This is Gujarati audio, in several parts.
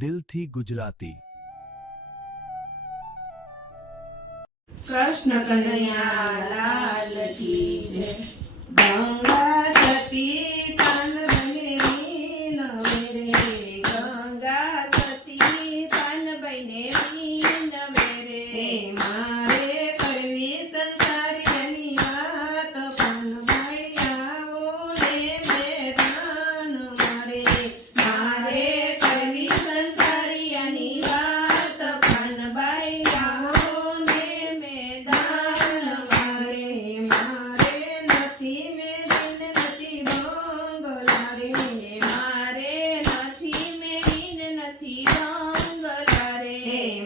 દિલથી ગુજરાતી। કૃષ્ણ કનૈયા લાલ કી જય। ગંગા સતી પાન બને નવેરે, ગંગા સતી પાન બને નવેરે, મારે કરવી સંસારીની વાત, પાનભાઈ આવો ને મેદાન મારે, મારે કરવી સંસારીની વાત, પાનભાઈ આવો ને મેદાન મારે, મારે નથી મેરીને નથી બંગલા રે, મારે નથી મેરીને નથી બંગલા રે,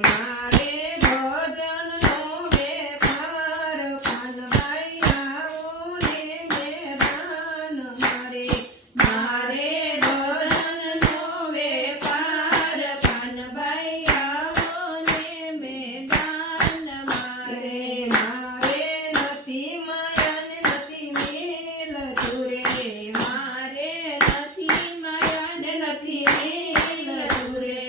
મારે ભજનનો વેપાર, પાનભાઈ આવો ને મેદાન મારે, મારે ભજનનો વેપાર, પાનભાઈ આવો ને મેદાન મારે, મારે નથી માયા ને નથી મેલ તુરે, મારે નથી માયા ને નથી મેલ તુરે,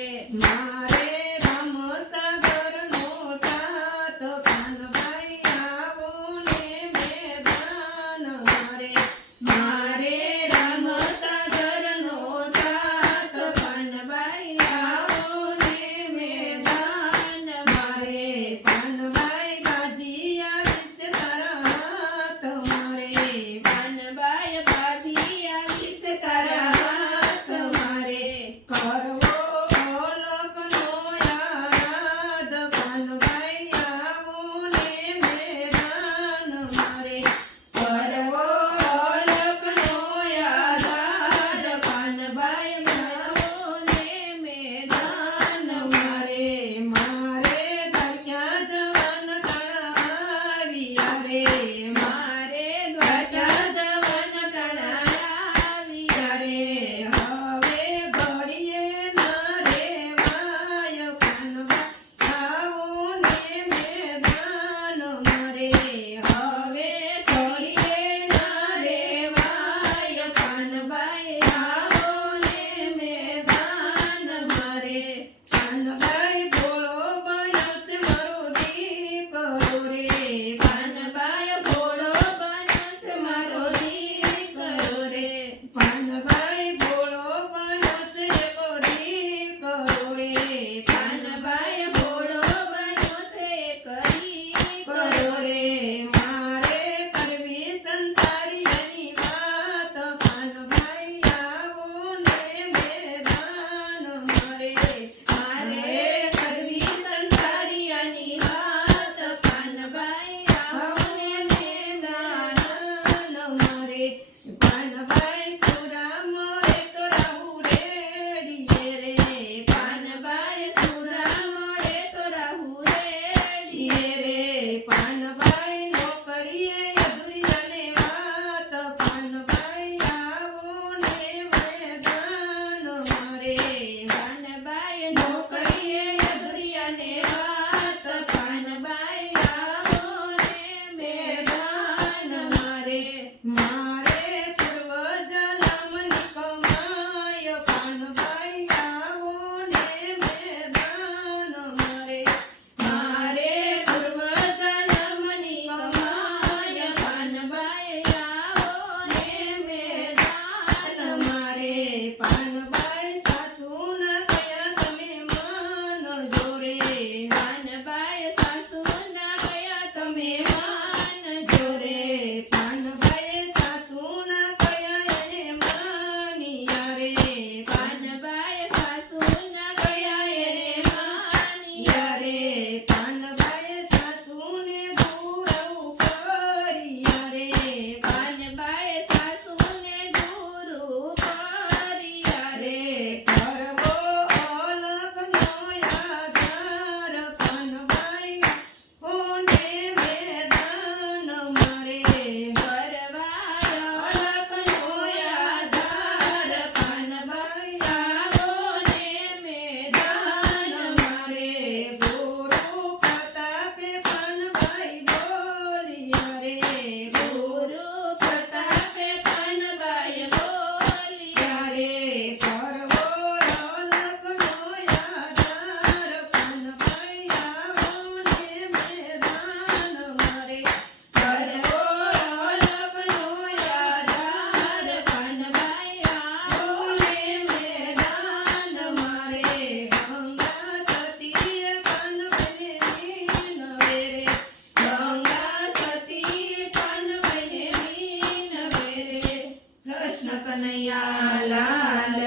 કનૈયા લાલ